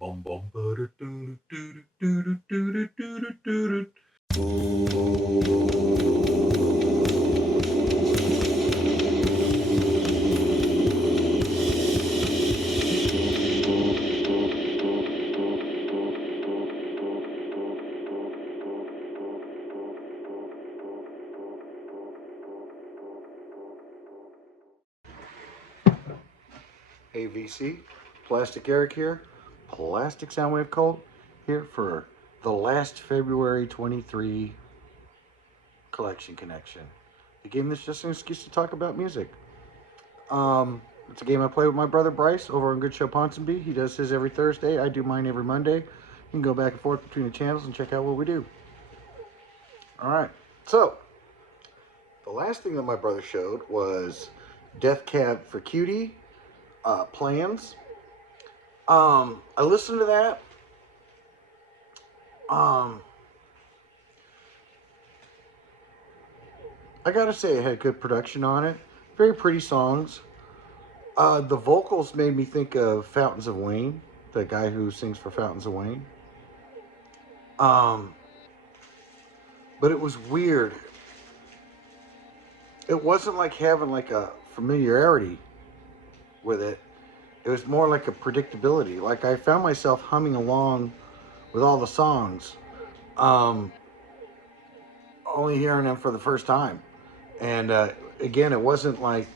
Bum bum ba do do do do do do do do AVC, Plastic Eric here, Plastic Soundwave Cult, here for the last February 23 collection connection. The game that's just an excuse to talk about music. It's a game I play with my brother Bryce over on Good Show Ponsonby. He does his every Thursday. I do mine every Monday. You can go back and forth between the channels and check out what we do. All right. So, the last thing that my brother showed was Death Cab for Cutie, Plans. I listened to that. I gotta say it had good production on it. Very pretty songs. The vocals made me think of Fountains of Wayne, the guy who sings for Fountains of Wayne. But it was weird. It wasn't like having like a familiarity with it. It was more like a predictability. Like I found myself humming along with all the songs, only hearing them for the first time. And again, it wasn't like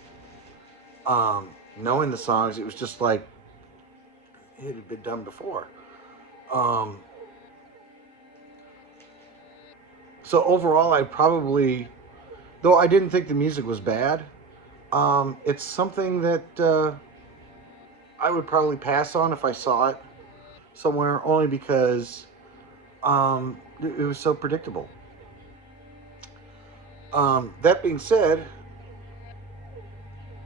knowing the songs. It was just like it had been done before. So overall, I probably, though I didn't think the music was bad, it's something that I would probably pass on if I saw it somewhere, only because it was so predictable. That being said,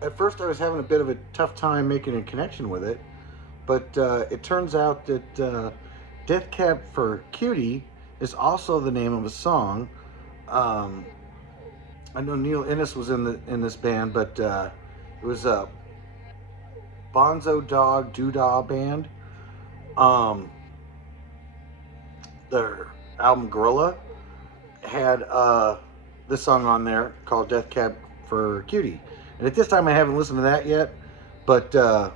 at first I was having a bit of a tough time making a connection with it, but it turns out that Death Cab for Cutie is also the name of a song. I know Neil Innes was in this band, but it was a Bonzo Dog Doodah band. Their album Gorilla had this song on there called Death Cab for Cutie. And at this time I haven't listened to that yet, but I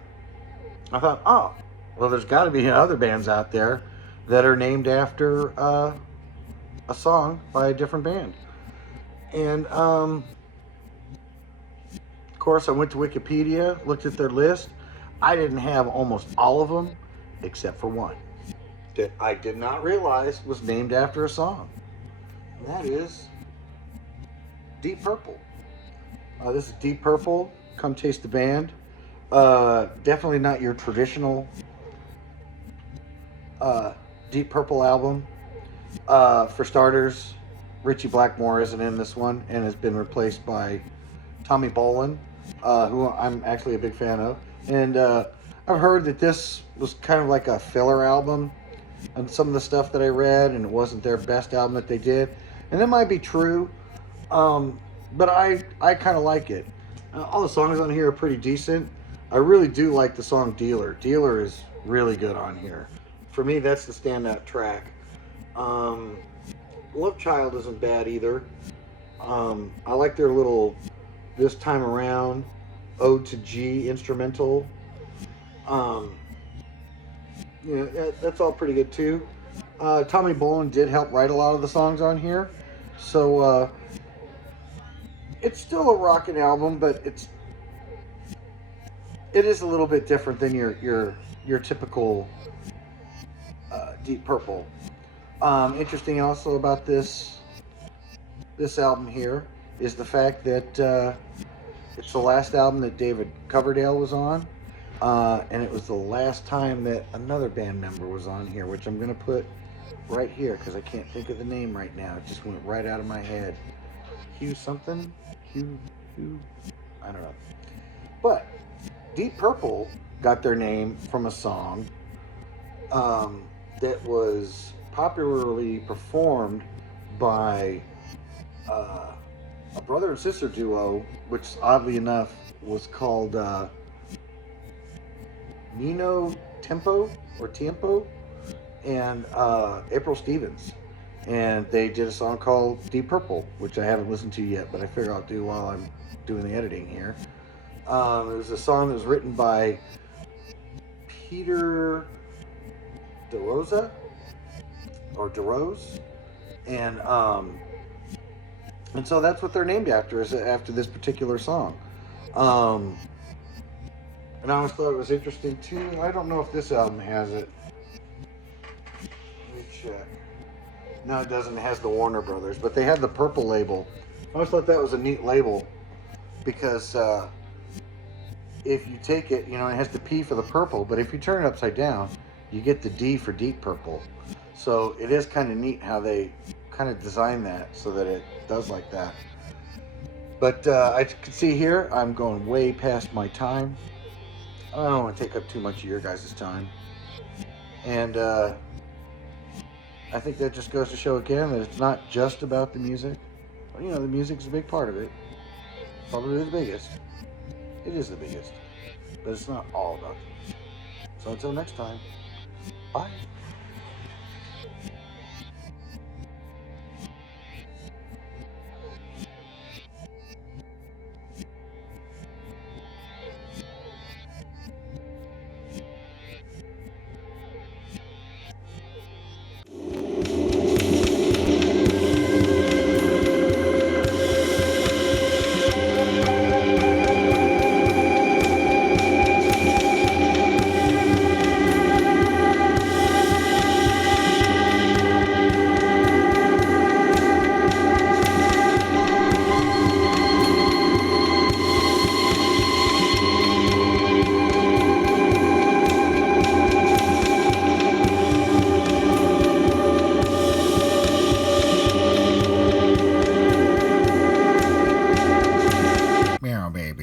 thought, oh, well, there's got to be other bands out there that are named after a song by a different band. And of course, I went to Wikipedia, looked at their list. I didn't have almost all of them, except for one that I did not realize was named after a song. And that is Deep Purple. This is Deep Purple, Come Taste the Band. Definitely not your traditional Deep Purple album. For starters, Richie Blackmore isn't in this one and has been replaced by Tommy Bolin, who I'm actually a big fan of. And I've heard that this was kind of like a filler album on some of the stuff that I read, and it wasn't their best album that they did. And that might be true, but I kind of like it. All the songs on here are pretty decent. I really do like the song Dealer. Dealer is really good on here. For me, that's the standout track. Love Child isn't bad either. I like their little This Time Around Ode to G instrumental. That's all pretty good too. Tommy Bolin did help write a lot of the songs on here, so it's still a rockin' album, but it is a little bit different than your typical Deep Purple. Interesting also about this album here is the fact that it's the last album that David Coverdale was on, and it was the last time that another band member was on here, which I'm going to put right here because I can't think of the name right now. It just went right out of my head. Hugh something? Hugh? I don't know. But Deep Purple got their name from a song that was popularly performed by a brother and sister duo, which oddly enough was called Nino Tempo or Tiempo and April Stevens. And they did a song called Deep Purple, which I haven't listened to yet, but I figure I'll do while I'm doing the editing here. It was a song that was written by Peter DeRosa or DeRose, and so that's what they're named after, is after this particular song. And I always thought it was interesting too. I don't know if this album has it. Let me check. No, it doesn't. It has the Warner Brothers, but they had the purple label. I always thought that was a neat label because if you take it, it has the P for the purple, but if you turn it upside down, you get the D for Deep Purple. So it is kind of neat how they kind of design that so that it does like that. But I can see here, I'm going way past my time. I don't want to take up too much of your guys' time. And I think that just goes to show again that it's not just about the music. The music's a big part of it. Probably the biggest. It is the biggest. But it's not all about the music. So until next time, bye. Meow, baby.